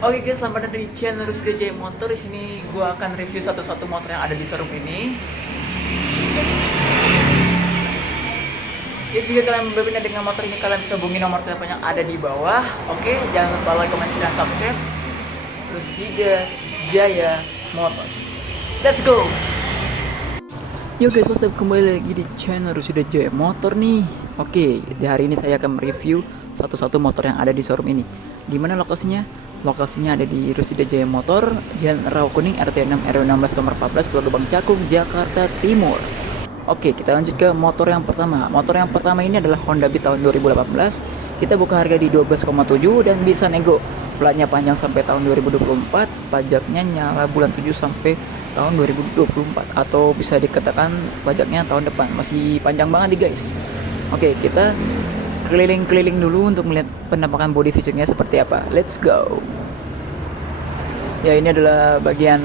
Oke guys, selamat datang di channel Rusdi J Motor. Di sini gua akan review satu-satu motor yang ada di showroom ini. Jadi jika kalian berbeda dengan motor ini, kalian bisa hubungi nomor telepon yang ada di bawah. Oke, jangan lupa like, comment, share, dan subscribe. Rusdi Jaya Motor. Let's go. Yo guys, what's up? Kembali lagi di channel Rusdi Jaya Motor nih. Oke, di hari ini saya akan mereview satu-satu motor yang ada di showroom ini. Di mana lokasinya? Lokasinya ada di Rusdi Jaya Motor, Jalan Rawakuning, RT 6 RW 16 nomor 14, Pulau Gebang Cakung, Jakarta Timur. Oke, kita lanjut ke motor yang pertama. Motor yang pertama ini adalah Honda Beat tahun 2018. Kita buka harga di 12,7 dan bisa nego. Platnya panjang sampai tahun 2024, pajaknya nyala bulan 7 sampai tahun 2024, atau bisa dikatakan pajaknya tahun depan. Masih panjang banget nih guys. Oke, kita keliling-keliling dulu untuk melihat penampakan body fisiknya seperti apa. Let's go. Ya, ini adalah bagian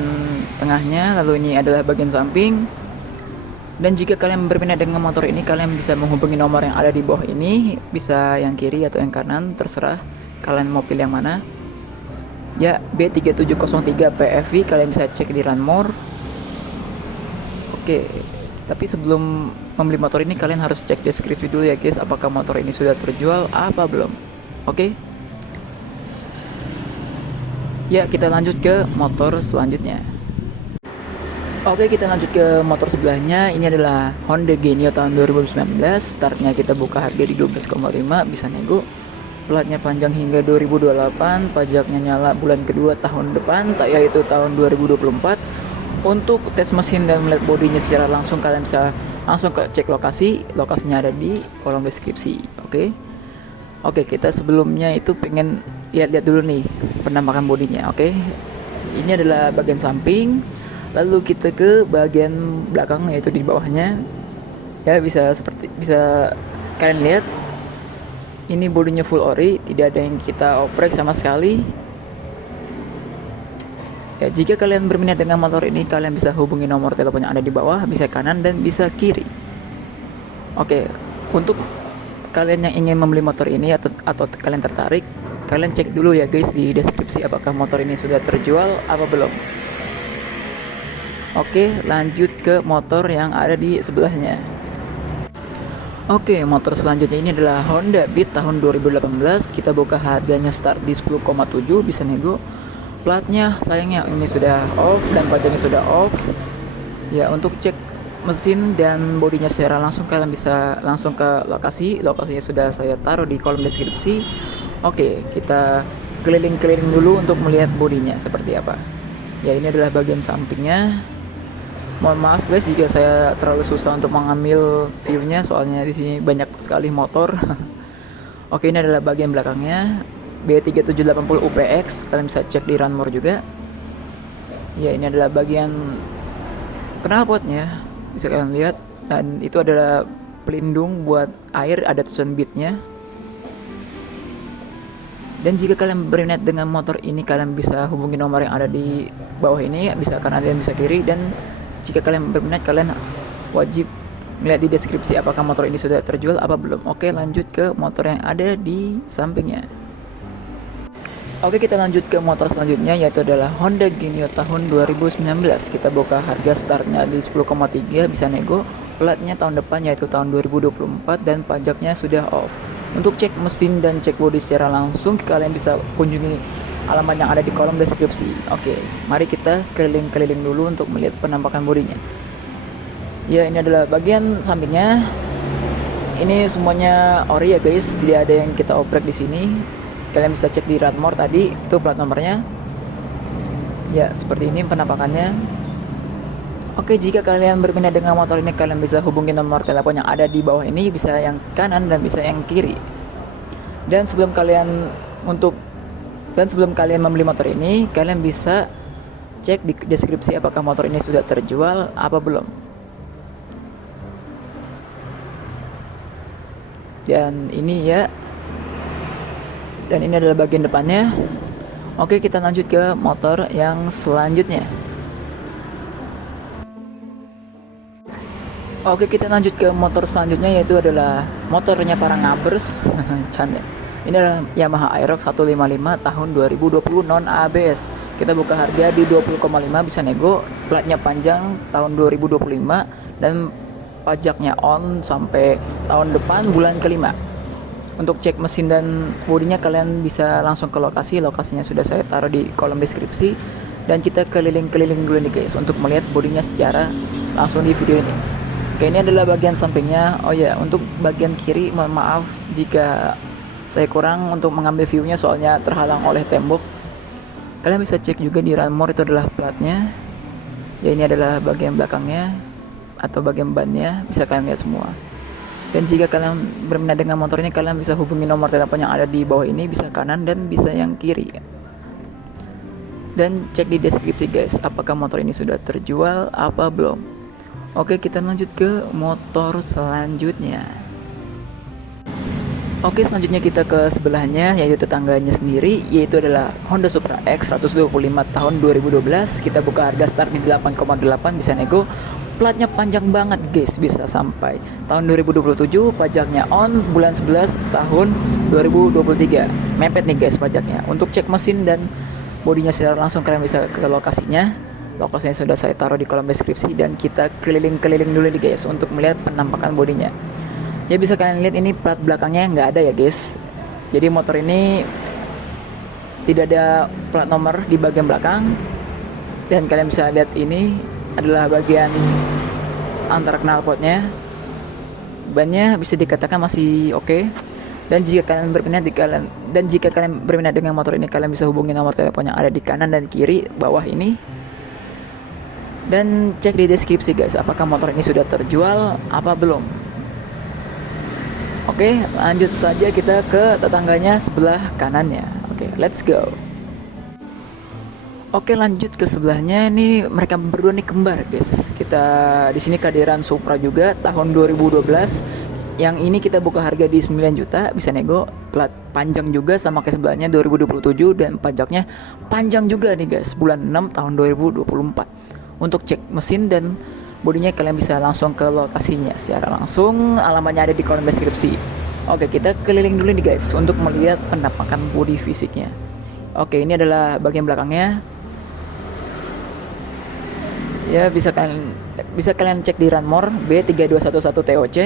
tengahnya, lalu ini adalah bagian samping. Dan jika kalian berminat dengan motor ini, kalian bisa menghubungi nomor yang ada di bawah ini. Bisa yang kiri atau yang kanan, terserah kalian mau pilih yang mana. Ya, B3703 PFV, kalian bisa cek di Runmore. Oke, tapi sebelum membeli motor ini, kalian harus cek deskripsi dulu ya guys, apakah motor ini sudah terjual apa belum. Oke. Ya, kita lanjut ke motor selanjutnya. Oke, kita lanjut ke motor sebelahnya. Ini adalah Honda Genio tahun 2019. Startnya kita buka harga di 12,5, bisa nego. Platnya panjang hingga 2028, pajaknya nyala bulan kedua tahun depan, yaitu tahun 2024. Untuk tes mesin dan melihat bodinya secara langsung, kalian bisa langsung ke cek lokasi. Lokasinya ada di kolom deskripsi. Oke, kita sebelumnya itu pengen lihat-lihat dulu nih penampakan bodinya. Oke, ini adalah bagian samping. Lalu kita ke bagian belakang, yaitu di bawahnya. Ya, bisa kalian lihat. Ini bodinya full ori, tidak ada yang kita oprek sama sekali. Ya, jika kalian berminat dengan motor ini, kalian bisa hubungi nomor telepon yang ada di bawah, bisa kanan dan bisa kiri. Oke, untuk kalian yang ingin membeli motor ini atau kalian tertarik, kalian cek dulu ya guys di deskripsi apakah motor ini sudah terjual apa belum. Oke, lanjut ke motor yang ada di sebelahnya. Oke, motor selanjutnya ini adalah Honda Beat tahun 2018. Kita buka harganya start di 10,7, bisa nego. Platnya sayangnya ini sudah off dan pajaknya sudah off. Ya, untuk cek mesin dan bodinya secara langsung, kalian bisa langsung ke lokasi. Lokasinya sudah saya taruh di kolom deskripsi. Oke, kita keliling-keliling dulu untuk melihat bodinya seperti apa. Ya, ini adalah bagian sampingnya. Mohon maaf guys jika saya terlalu susah untuk mengambil view-nya, soalnya di sini banyak sekali motor. Oke, ini adalah bagian belakangnya. B3780 UPX, kalian bisa cek di Runmore juga. Ya, ini adalah bagian knalpotnya, bisa kalian lihat, dan itu adalah pelindung buat air, ada tulisan Beat-nya. Dan jika kalian berminat dengan motor ini, kalian bisa hubungi nomor yang ada di bawah ini, bisa kanan dan bisa kiri. Dan jika kalian berminat, kalian wajib melihat di deskripsi apakah motor ini sudah terjual apa belum. Oke, lanjut ke motor yang ada di sampingnya. Oke, kita lanjut ke motor selanjutnya, yaitu adalah Honda Genio tahun 2019. Kita buka harga startnya di 10,3, bisa nego. Platnya tahun depan, yaitu tahun 2024, dan pajaknya sudah off. Untuk cek mesin dan cek bodi secara langsung, kalian bisa kunjungi alamat yang ada di kolom deskripsi. Oke, mari kita keliling-keliling dulu untuk melihat penampakan bodinya. Ya, ini adalah bagian sampingnya. Ini semuanya ori ya guys, tidak ada yang kita oprek di sini. Kalian bisa cek di Runmore tadi, itu plat nomornya. Ya, seperti ini penampakannya. Oke, jika kalian berminat dengan motor ini, kalian bisa hubungi nomor telepon yang ada di bawah ini, bisa yang kanan dan bisa yang kiri. Dan sebelum kalian membeli motor ini, kalian bisa cek di deskripsi apakah motor ini sudah terjual apa belum. Dan ini adalah bagian depannya. Oke, kita lanjut ke motor yang selanjutnya. Oke, kita lanjut ke motor selanjutnya, yaitu adalah motornya para ngabers. Canda. Ini adalah Yamaha Aerox 155 tahun 2020 non ABS. Kita buka harga di 20,5, bisa nego. Platnya panjang tahun 2025 dan pajaknya on sampai tahun depan bulan kelima. Untuk cek mesin dan bodinya kalian bisa langsung ke lokasi. Lokasinya sudah saya taruh di kolom deskripsi. Dan kita keliling-keliling dulu nih guys untuk melihat bodinya secara langsung di video ini. Oke, ini adalah bagian sampingnya. Oh ya, untuk bagian kiri mohon maaf jika saya kurang untuk mengambil view-nya soalnya terhalang oleh tembok. Kalian bisa cek juga di Ranmor, itu adalah platnya. Ya, ini adalah bagian belakangnya atau bagian bannya, bisa kalian lihat semua. Dan jika kalian berminat dengan motor ini, kalian bisa hubungi nomor telepon yang ada di bawah ini, bisa kanan dan bisa yang kiri. Dan cek di deskripsi guys, apakah motor ini sudah terjual apa belum. Oke, kita lanjut ke motor selanjutnya. Oke, selanjutnya kita ke sebelahnya, yaitu tetangganya sendiri, yaitu adalah Honda Supra X 125 tahun 2012. Kita buka harga start di 8,8, bisa nego. Platnya panjang banget guys, bisa sampai tahun 2027. Pajaknya on bulan 11 tahun 2023. Mepet nih guys pajaknya. Untuk cek mesin dan bodinya secara langsung kalian bisa ke lokasinya. Lokasinya sudah saya taruh di kolom deskripsi. Dan kita keliling-keliling dulu nih guys untuk melihat penampakan bodinya. Ya, bisa kalian lihat ini plat belakangnya nggak ada ya guys. Jadi motor ini tidak ada plat nomor di bagian belakang. Dan kalian bisa lihat ini adalah bagian antara knalpotnya. Bannya bisa dikatakan masih oke. Dan jika kalian berminat dengan motor ini, kalian bisa hubungi nomor telepon yang ada di kanan dan kiri bawah ini. Dan cek di deskripsi guys, apakah motor ini sudah terjual apa belum. Oke, lanjut saja kita ke tetangganya sebelah kanannya. Oke, let's go. Oke, lanjut ke sebelahnya. Ini mereka berdua nih kembar, guys. Kita di sini kehadiran Supra juga tahun 2012. Yang ini kita buka harga di 9 juta, bisa nego. Plat panjang juga sama kayak sebelahnya 2027 dan pajaknya panjang juga nih, guys. Bulan 6 tahun 2024. Untuk cek mesin dan bodinya kalian bisa langsung ke lokasinya secara langsung, alamatnya ada di kolom deskripsi. Oke, kita keliling dulu nih guys untuk melihat penampakan bodi fisiknya. Oke, ini adalah bagian belakangnya. Ya, bisa kalian cek di Ranmor B3211 TOC.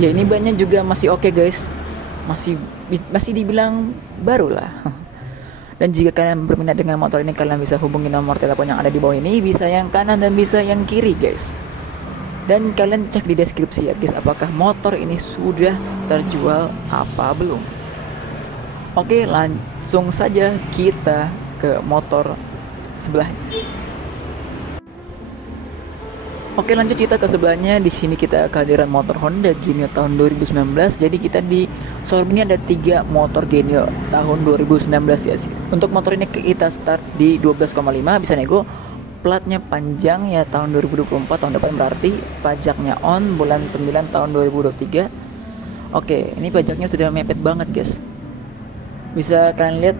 Ya, ini bannya juga masih oke guys. Masih dibilang baru lah. Dan jika kalian berminat dengan motor ini, kalian bisa hubungi nomor telepon yang ada di bawah ini, bisa yang kanan dan bisa yang kiri guys. Dan kalian cek di deskripsi ya guys, apakah motor ini sudah terjual apa belum. Oke, langsung saja kita ke motor sebelahnya. Oke, lanjut kita ke sebelahnya. Di sini kita kehadiran motor Honda Genio tahun 2019. Jadi kita di showroom ini ada 3 motor Genio tahun 2019 ya sih. Untuk motor ini kita start di 12,5, bisa nego. Platnya panjang ya tahun 2024, tahun depan berarti. Pajaknya on bulan 9 tahun 2023. Oke, ini pajaknya sudah mepet banget guys. Bisa kalian lihat,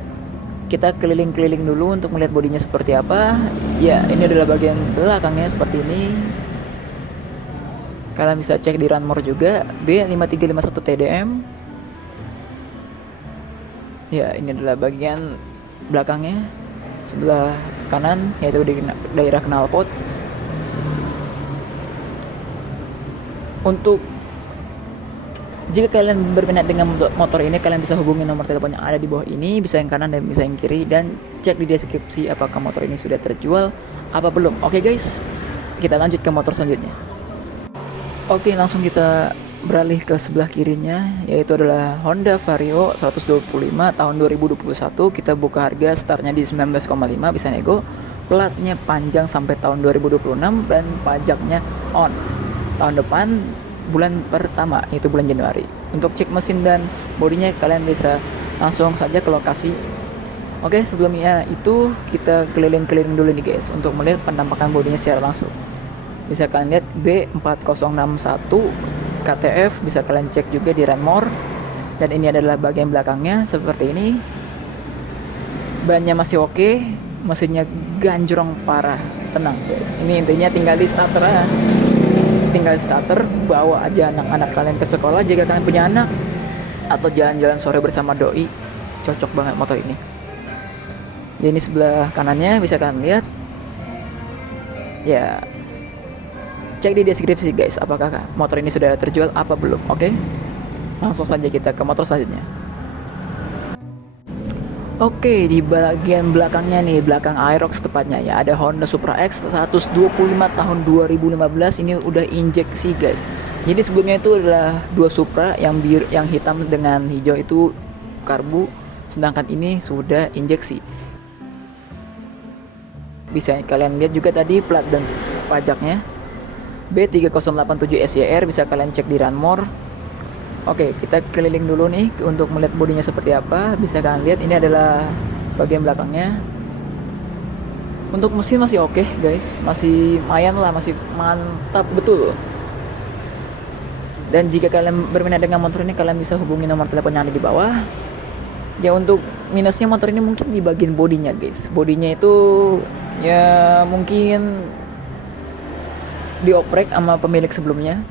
kita keliling-keliling dulu untuk melihat bodinya seperti apa. Ya, ini adalah bagian belakangnya seperti ini. Kalian bisa cek di Ranmor juga B5351 TDM. Ya, ini adalah bagian belakangnya sebelah kanan, yaitu di daerah knalpot. Untuk jika kalian berminat dengan motor ini, kalian bisa hubungi nomor telepon yang ada di bawah ini, bisa yang kanan dan bisa yang kiri, dan cek di deskripsi apakah motor ini sudah terjual apa belum. Oke guys, kita lanjut ke motor selanjutnya. Oke, langsung kita beralih ke sebelah kirinya, yaitu adalah Honda Vario 125 tahun 2021. Kita buka harga startnya di 19,5, bisa nego. Platnya panjang sampai tahun 2026 dan pajaknya on tahun depan bulan pertama, yaitu bulan Januari. Untuk cek mesin dan bodinya kalian bisa langsung saja ke lokasi. Oke, sebelumnya itu kita keliling-keliling dulu nih guys untuk melihat penampakan bodinya secara langsung. Bisa kalian lihat B4061 KTF, bisa kalian cek juga di Ranmor. Dan ini adalah bagian belakangnya seperti ini. Bannya masih oke, mesinnya ganjrong parah. Tenang guys, ini intinya tinggal di starter aja. Tinggal starter, bawa aja anak-anak kalian ke sekolah jika kalian punya anak. atau jalan-jalan sore bersama doi, cocok banget motor ini. Ya, ini sebelah kanannya bisa kalian lihat. Ya, cek di deskripsi guys, apakah motor ini sudah terjual apa belum. Oke, langsung saja kita ke motor selanjutnya. Oke, di bagian belakangnya nih, belakang Aerox tepatnya ya, ada Honda Supra X 125 tahun 2015. Ini udah injeksi guys. Jadi sebelumnya itu adalah dua Supra, yang yang hitam dengan hijau itu karbu, sedangkan ini sudah injeksi. Bisa kalian lihat juga tadi plat dan pajaknya B3087 SYR, bisa kalian cek di Runmore. Oke, kita keliling dulu nih untuk melihat bodinya seperti apa. Bisa kalian lihat ini adalah bagian belakangnya. Untuk mesin masih oke guys, masih lumayan lah, masih mantap betul. Dan jika kalian berminat dengan motor ini, kalian bisa hubungi nomor telepon yang ada di bawah. Ya, untuk minusnya motor ini mungkin di bagian bodinya guys. Bodinya itu ya mungkin dioprek sama pemilik sebelumnya.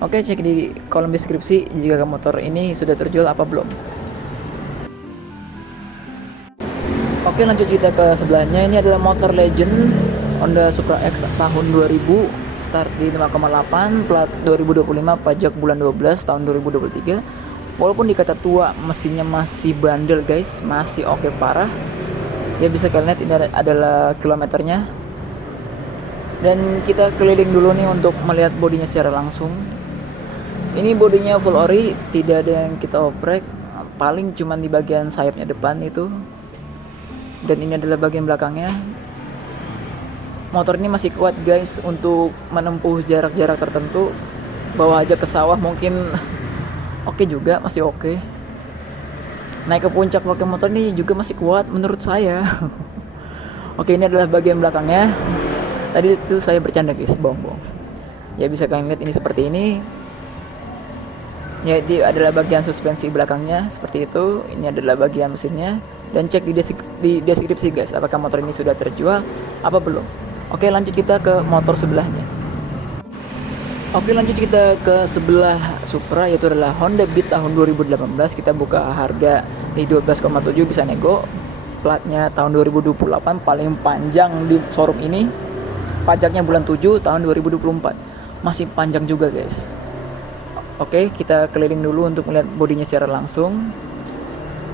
Oke, cek di kolom deskripsi jika motor ini sudah terjual apa belum. Oke, lanjut kita ke sebelahnya. Ini adalah motor legend Honda Supra X tahun 2000, start di 5,8, plat 2025, pajak bulan 12 tahun 2023. Walaupun dikata tua, mesinnya masih bandel guys, masih oke parah. Ya, bisa kalian lihat ini adalah kilometernya. Dan kita keliling dulu nih untuk melihat bodinya secara langsung. Ini bodinya full ori, tidak ada yang kita oprek, paling cuman di bagian sayapnya depan itu. Dan ini adalah bagian belakangnya. Motor ini masih kuat guys untuk menempuh jarak-jarak tertentu. Bawa aja ke sawah mungkin oke juga, masih oke. Naik ke puncak pakai motor ini juga masih kuat menurut saya. Oke, ini adalah bagian belakangnya. Tadi itu saya bercanda guys, bohong. Ya, bisa kalian lihat ini seperti ini. Ya, itu adalah bagian suspensi belakangnya seperti itu. Ini adalah bagian mesinnya. Dan cek di deskripsi guys, apakah motor ini sudah terjual apa belum. Oke, lanjut kita ke motor sebelahnya. Oke, lanjut kita ke sebelah Supra, yaitu adalah Honda Beat tahun 2018. Kita buka harga di 12,7, bisa nego. Platnya tahun 2028, paling panjang di showroom ini. Pajaknya bulan 7 tahun 2024. Masih panjang juga guys. Oke, kita keliling dulu untuk melihat bodinya secara langsung.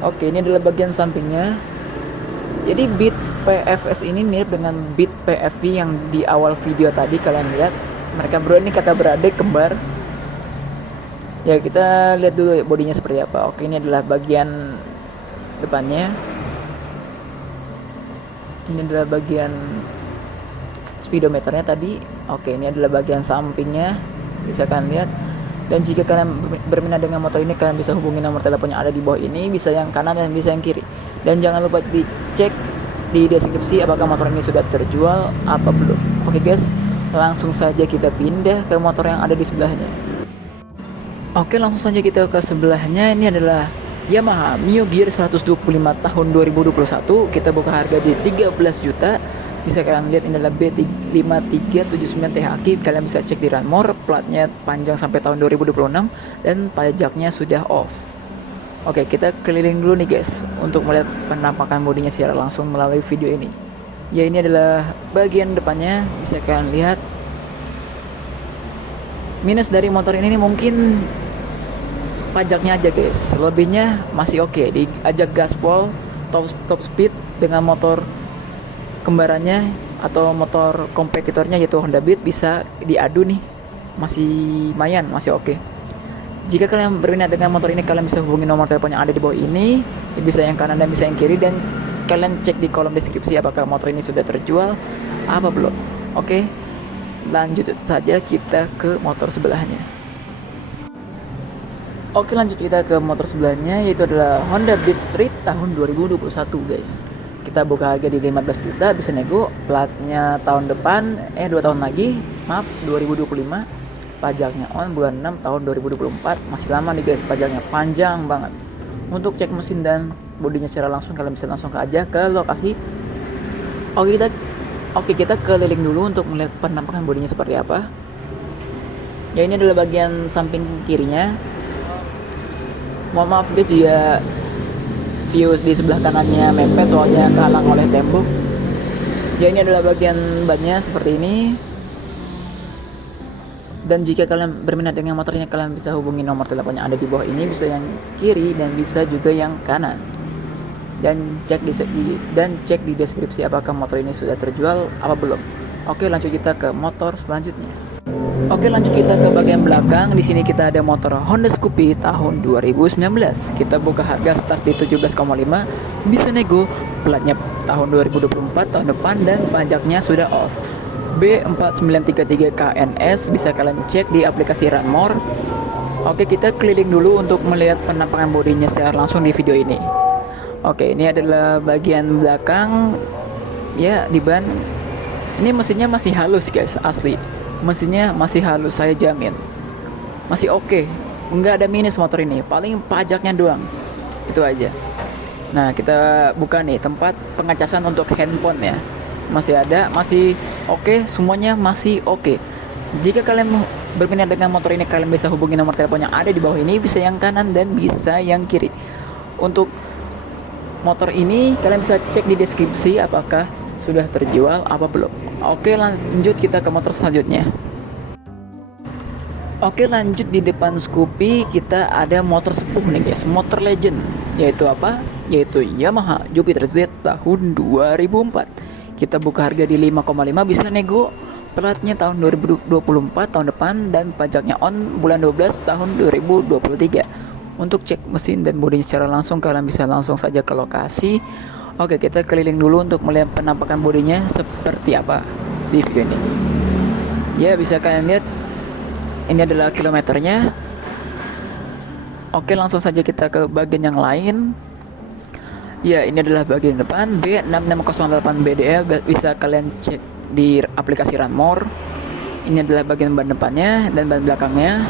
Oke, ini adalah bagian sampingnya. Jadi Beat PFS ini mirip dengan Beat PFV yang di awal video tadi kalian lihat. Mereka berdua ini kata beradik kembar. Ya, kita lihat dulu bodinya seperti apa. Oke, ini adalah bagian depannya. Ini adalah bagian speedometernya tadi. Oke, ini adalah bagian sampingnya, bisa kalian lihat. Dan jika kalian berminat dengan motor ini, kalian bisa hubungi nomor telepon yang ada di bawah ini, bisa yang kanan dan bisa yang kiri. Dan jangan lupa dicek di deskripsi apakah motor ini sudah terjual apa belum. Oke guys, langsung saja kita pindah ke motor yang ada di sebelahnya. Oke, langsung saja kita ke sebelahnya. Ini adalah Yamaha Mio Gear 125 tahun 2021. Kita buka harga di 13 juta. Bisa kalian lihat ini adalah B5379 THQ. Kalian bisa cek di Runmore, platnya panjang sampai tahun 2026 dan pajaknya sudah off. Oke, kita keliling dulu nih guys untuk melihat penampakan bodinya secara langsung melalui video ini. Ya, ini adalah bagian depannya, bisa kalian lihat. Minus dari motor ini mungkin pajaknya aja guys. Lebihnya masih oke. Diajak gaspol top speed dengan motor kembarannya atau motor kompetitornya yaitu Honda Beat, bisa diadu nih, masih lumayan, masih oke. Jika kalian berminat dengan motor ini, kalian bisa hubungi nomor telepon yang ada di bawah ini, bisa yang kanan dan bisa yang kiri. Dan kalian cek di kolom deskripsi apakah motor ini sudah terjual apa belum. Oke, lanjut saja kita ke motor sebelahnya. Oke, lanjut kita ke motor sebelahnya, yaitu adalah Honda Beat Street tahun 2021 guys. Kita buka harga di 15 juta, bisa nego. Platnya tahun depan, 2 tahun lagi, maaf, 2025. Pajaknya on bulan 6 tahun 2024. Masih lama nih guys, pajaknya panjang banget. Untuk cek mesin dan bodinya secara langsung, kalian bisa langsung aja ke lokasi. Oke, kita keliling dulu untuk melihat penampakan bodinya seperti apa. Ya, ini adalah bagian samping kirinya. Mohon maaf guys ya, views di sebelah kanannya mepet soalnya kehalang oleh tembok. Ya ini adalah bagian bannya seperti ini. Dan jika kalian berminat dengan motor ini, kalian bisa hubungi nomor telepon yang ada di bawah ini, bisa yang kiri dan bisa juga yang kanan. Dan cek di deskripsi apakah motor ini sudah terjual apa belum. Oke, lanjut kita ke motor selanjutnya. Oke, lanjut kita ke bagian belakang. Di sini kita ada motor Honda Scoopy tahun 2019. Kita buka harga start di 17,5, bisa nego, platnya tahun 2024 tahun depan dan pajaknya sudah off. B4933 KNS, bisa kalian cek di aplikasi Runmore. Oke, kita keliling dulu untuk melihat penampakan bodinya secara langsung di video ini. Oke, ini adalah bagian belakang. Ya, di ban ini mesinnya masih halus guys, asli. Mesinnya masih halus, saya jamin. Masih oke. Nggak ada minus motor ini, paling pajaknya doang. Itu aja. Nah, kita buka nih tempat pengecasan untuk handphone ya. Masih ada, masih oke, semuanya masih oke. Jika kalian berminat dengan motor ini, kalian bisa hubungi nomor telepon yang ada di bawah ini, bisa yang kanan dan bisa yang kiri. Untuk motor ini kalian bisa cek di deskripsi apakah sudah terjual apa belum. Oke, lanjut kita ke motor selanjutnya. Oke, lanjut di depan Scoopy kita ada motor sepuh nih guys, motor legend. Yaitu apa? Yaitu Yamaha Jupiter Z tahun 2004. Kita buka harga di 5,5, bisa nego, platnya tahun 2024 tahun depan dan pajaknya on bulan 12 tahun 2023. Untuk cek mesin dan bodinya secara langsung, kalian bisa langsung saja ke lokasi. Oke, kita keliling dulu untuk melihat penampakan bodinya seperti apa di video ini. Ya, bisa kalian lihat ini adalah kilometernya. Oke, langsung saja kita ke bagian yang lain. Ya, ini adalah bagian depan B6608 BDL, bisa kalian cek di aplikasi Runmore. Ini adalah bagian ban depannya dan ban belakangnya.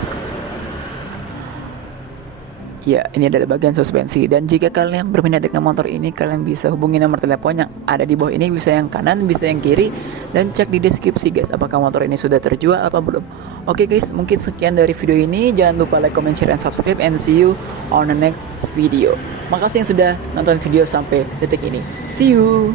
Ya, ini adalah bagian suspensi. Dan jika kalian berminat dengan motor ini, kalian bisa hubungi nomor telepon yang ada di bawah ini, bisa yang kanan, bisa yang kiri, dan cek di deskripsi guys apakah motor ini sudah terjual apa belum. Oke guys, mungkin sekian dari video ini. Jangan lupa like, comment, share, and subscribe, and see you on the next video. Makasih yang sudah nonton video sampai detik ini. See you.